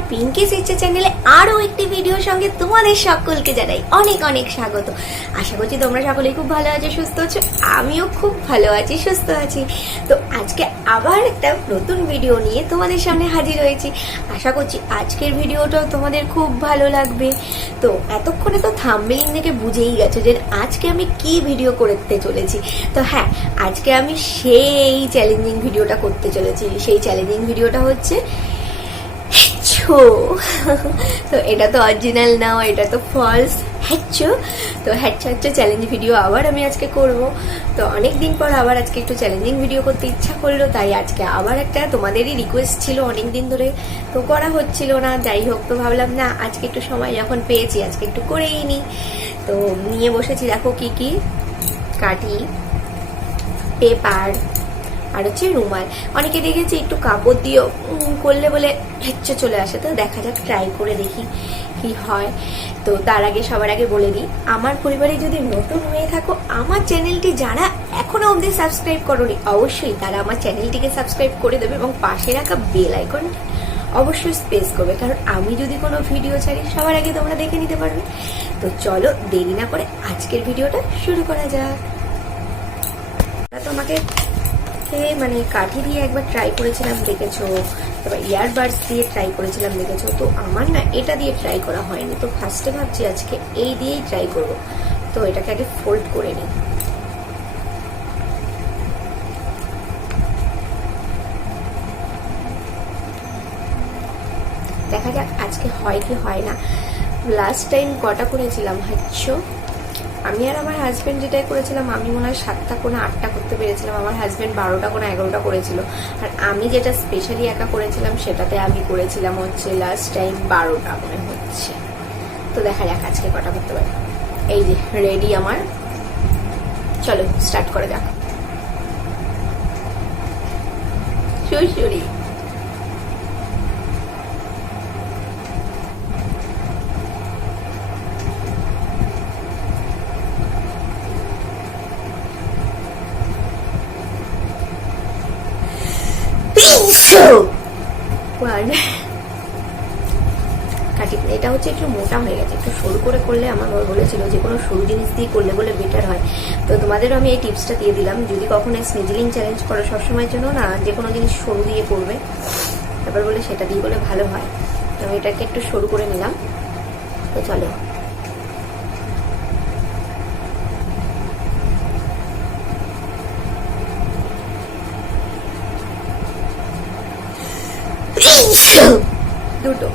আমার পিঙ্কিস ইচ্ছে চ্যানেলে আরো একটি ভিডিওর সঙ্গে তোমাদের সকলকে জানাই অনেক অনেক স্বাগত। আশা করছি তোমরা সকলেই খুব ভালো আছো, সুস্থ আছো। আমিও খুব ভালো আছি, সুস্থ আছি। তো আজকে আবার একটা নতুন ভিডিও নিয়ে তোমাদের সামনে হাজির হয়েছি। আশা করছি আজকের ভিডিওটাও তোমাদের খুব ভালো লাগবে। তো এতক্ষণে তো থাম্বনেল দেখে বুঝেই গেছো যে আজকে আমি কি ভিডিও করতে চলেছি। তো হ্যাঁ, আজকে আমি সেই চ্যালেঞ্জিং ভিডিওটা করতে চলেছি। সেই চ্যালেঞ্জিং ভিডিওটা হচ্ছে তো এটা তো অরিজিনাল না, এটা তো ফলস হ্যাচ্ছো। তো হ্যাচ্ছো চ্যালেঞ্জ ভিডিও আবার আমি আজকে করব। তো অনেকদিন পর আবার আজকে একটু চ্যালেঞ্জিং ভিডিও করতে ইচ্ছা করলো, তাই আজকে আবার একটা তোমাদেরই রিকোয়েস্ট ছিল অনেকদিন ধরে, তো করা হচ্ছিল না। যাই হোক, তো ভাবলাম না আজকে একটু সময় যখন পেয়েছি আজকে একটু করেই নিই। তো নিয়ে বসেছি, দেখো কি কি কাঠি, পেপার আর হচ্ছে রুমাল। অনেকে দেখেছি একটু কাপড় দিয়েও করলে বলে হেচ্চে চলে আসে। তো দেখা যাক, ট্রাই করে দেখি কি হয়। তো তার আগে সবার আগে বলে দিই, আমার পরিবারে যদি নতুন হয়ে থাকো, আমার চ্যানেলটি যারা এখনো অবধি সাবস্ক্রাইব করোনি, অবশ্যই তারা আমার চ্যানেলটিকে সাবস্ক্রাইব করে দেবে এবং পাশে রাখা বেল আইকনটি অবশ্যই প্রেস করবে, কারণ আমি যদি কোনো ভিডিও ছাড়ি সবার আগে তোমরা দেখে নিতে পারবে। তো চলো দেরি না করে আজকের ভিডিওটা শুরু করা যাক। তোমাকে মানে কাঠি দিয়ে একবার ট্রাই করেছিলাম দেখেছো, তারপর ইয়ারবাডস দিয়ে ট্রাই করেছিলাম দেখেছো। তো আমার না এটা দিয়ে ট্রাই করা হয়নি, তো ফার্স্টে ভাবছি আজকে এই দিয়েই ট্রাই করব। তো এটাকে আগে ফোল্ড করে নিই। দেখা যাক আজকে হয় কি হয় না। লাস্ট টাইম কটা করেছিলাম হচ্ছে, আমি আর আমার হাজবেন্ড যেটাই করেছিলাম, আমি মনে হয় 7টা কোনা 8টা করতে পেরেছিলাম, আমার হাজবেন্ড 12টা কোনা 11টা করেছিল। আর আমি যেটা স্পেশালি একা করেছিলাম সেটাতে আমি করেছিলাম হচ্ছে লাস্ট টাইম 12টা মনে হচ্ছে। তো দেখা যাক আজকে কটা করতে পারি। এই যে রেডি আমার, চলো স্টার্ট করে যাক। শুরু কাটি। এটা হচ্ছে একটু মোটা হয়ে গেছে, একটু সরু করে করলে আমার বলেছিল যে কোনো সরু জিনিস দিয়ে করলে বলে বেটার হয়। তো তোমাদেরও আমি এই টিপসটা দিয়ে দিলাম, যদি কখনো স্নিজলিং চ্যালেঞ্জ করো সবসময়ের জন্য না যে কোনো জিনিস সরু দিয়ে করবে, তারপর বলে সেটা দিয়ে বলে ভালো হয়। আমি এটাকে একটু সরু করে নিলাম। তো চলো দুটো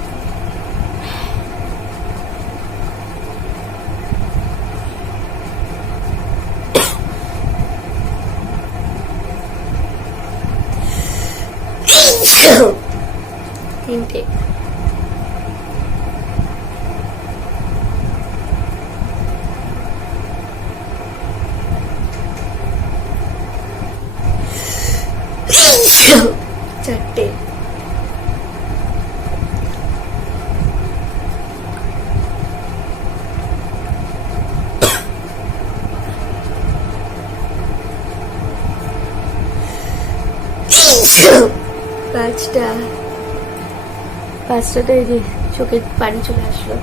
তিনটে চারটে পাঁচটাতে এই যে চোখের পানি চলে আসলো।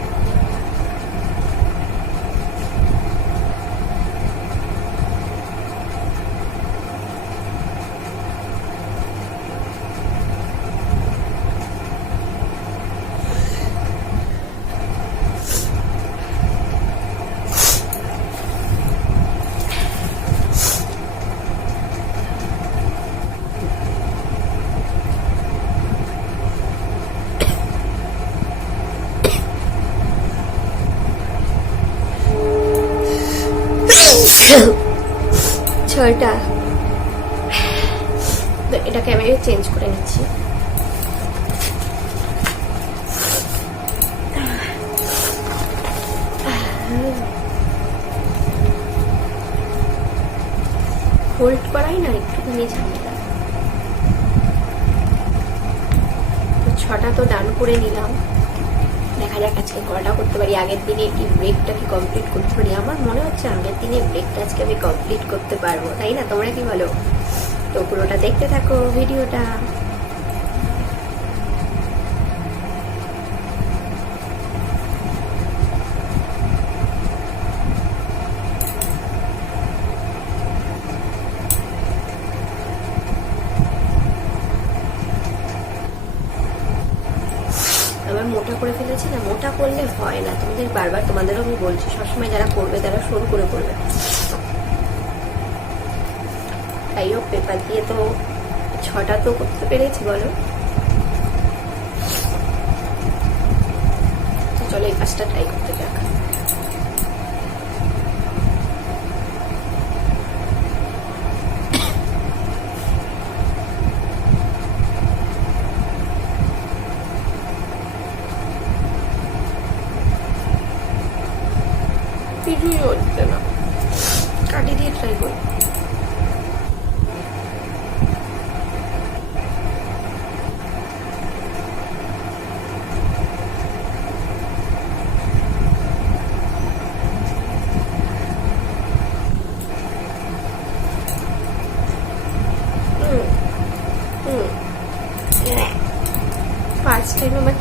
ছয়টা। এটাকে আমি চেঞ্জ করে নিচ্ছি। হোল্ড করাই না একটুখানি ঝামেলা। 6টা তো ডান করে নিলাম। দেখা যাক আজকে কটা করতে পারি। আগের দিনে এই ব্রেকটা কি কমপ্লিট করতে পারি? আমার মনে হচ্ছে আগের দিনে ব্রেকটা আজকে আমি কমপ্লিট করতে পারবো, তাই না? তোমরা কি বলো? তো পুরোটা দেখতে থাকো ভিডিওটা। করে ফেলেছি না, মোটা করলে হয় না। তোমাদের বারবার তোমাদেরও আমি বলছি, সবসময় যারা করবে তারা সরু করে করবে। তাই হোক, পেপার দিয়ে তো 6টা তো করতে পেরেছি বলো। তো চলো এই কাজটা ট্রাই করতে যাক। কিছুই হচ্ছে না, কাটি দিয়ে ট্রাই করি। ফার্স্ট টাইম আমার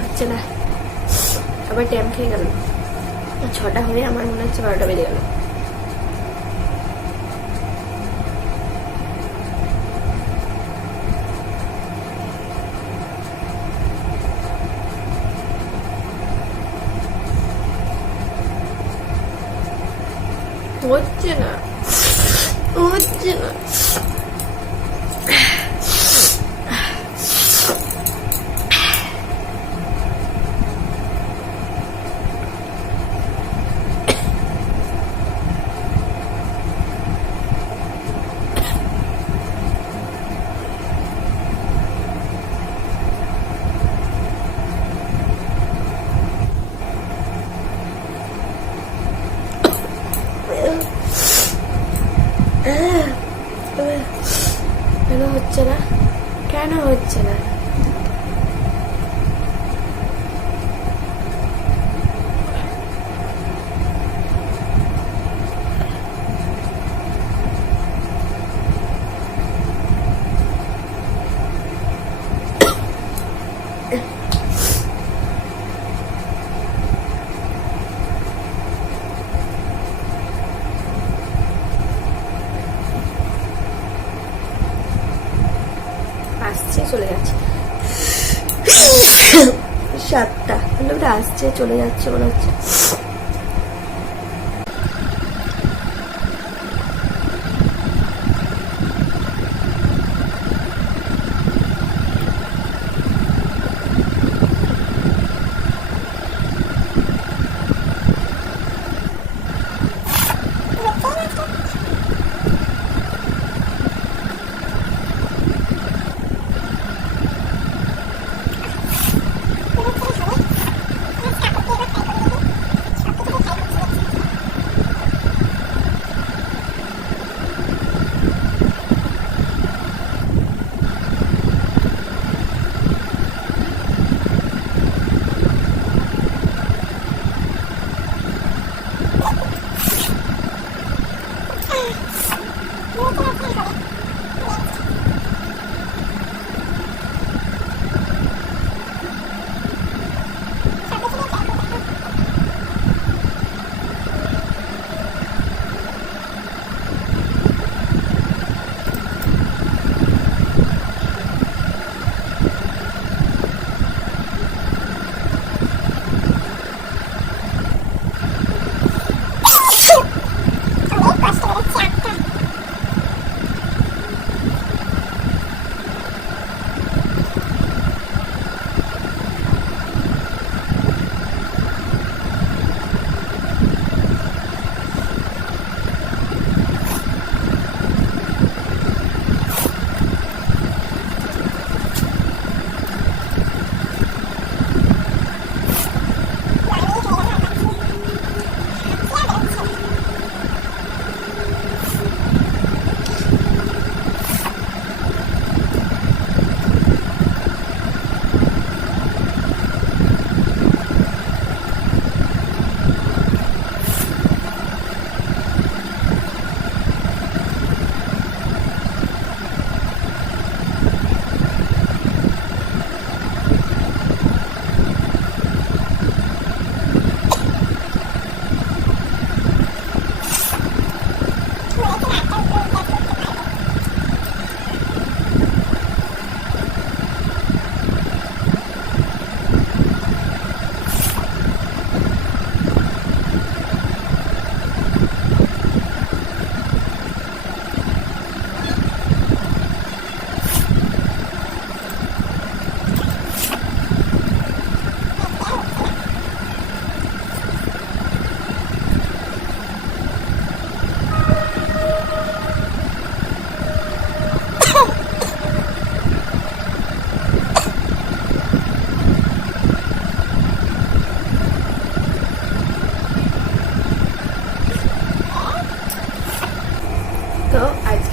হচ্ছে না, আবার ট্যাম খেয়ে গেল। 6টা হলে আমার মনে হচ্ছে 12টা বেজে গেল। হচ্ছে না, হচ্ছে না। কেন হচ্ছে না, কেন হচ্ছে না? আসছে চলে যাচ্ছে, 7টা আসছে চলে যাচ্ছে মনে হচ্ছে।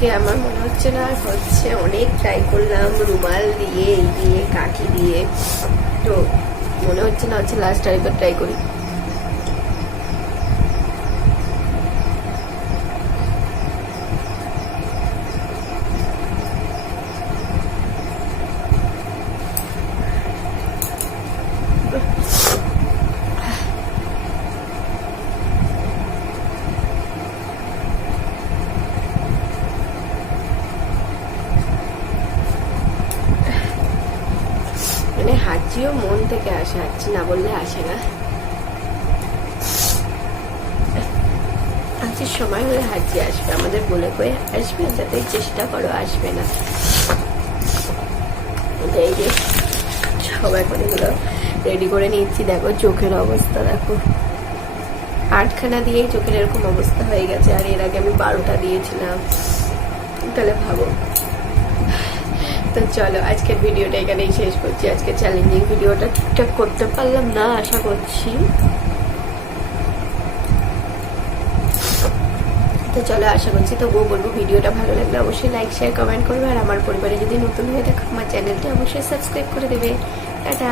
আজকে আমার মনে হচ্ছে না হচ্ছে, অনেক ট্রাই করলাম রুমাল দিয়ে, এই দিয়ে, কাঠি দিয়ে, তো মনে হচ্ছে না হচ্ছে, লাস্ট আরেকবার ট্রাই করি। মানে হাঁচিও মন থেকে আসে, হাঁচি না বললে আসে না। হাঁচির সময় হলে হাঁচি আসবে, আমাদের বলে কয়ে আসবে, যাতে চেষ্টা করো আসবে না। এই যে সবাই করে এগুলো রেডি করে নিচ্ছি। দেখো চোখের অবস্থা, দেখো 8খানা দিয়েই চোখের এরকম অবস্থা হয়ে গেছে, আর এর আগে আমি 12টা দিয়েছিলাম, তাহলে ভাবো। তো চলো আজকের ভিডিওটা এখানেই শেষ করছি। আজকে চ্যালেঞ্জিং ভিডিওটা ঠিকঠাক করতে পারলাম না, আশা করছি। তো চলো, আশা করছি, তবুও বলবো ভিডিওটা ভালো লাগলে অবশ্যই লাইক, শেয়ার, কমেন্ট করবে। আর আমার পরিবারে যদি নতুন হয়ে থাকো, আমার চ্যানেলটা অবশ্যই সাবস্ক্রাইব করে দেবে। টাটা।